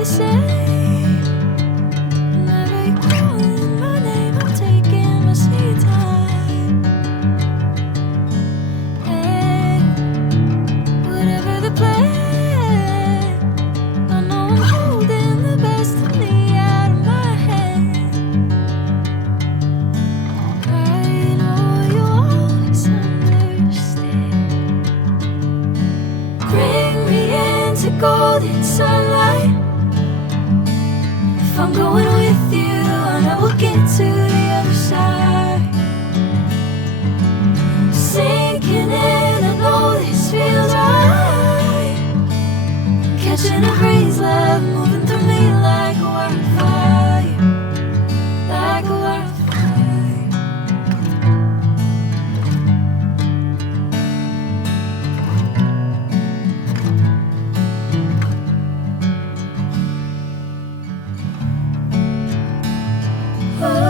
the same. Whenever you're calling my name, I'm taking my sweet time. Hey, whatever the plan, I know I'm holding the best of me out of my head. I know you always understand. Bring me into golden sunlight. If I'm going with you, I know we'll get to the other side. Sinking in, I know this feels right. Catching a breeze, love moving through me like a wildfire, like a wildfire. Oh.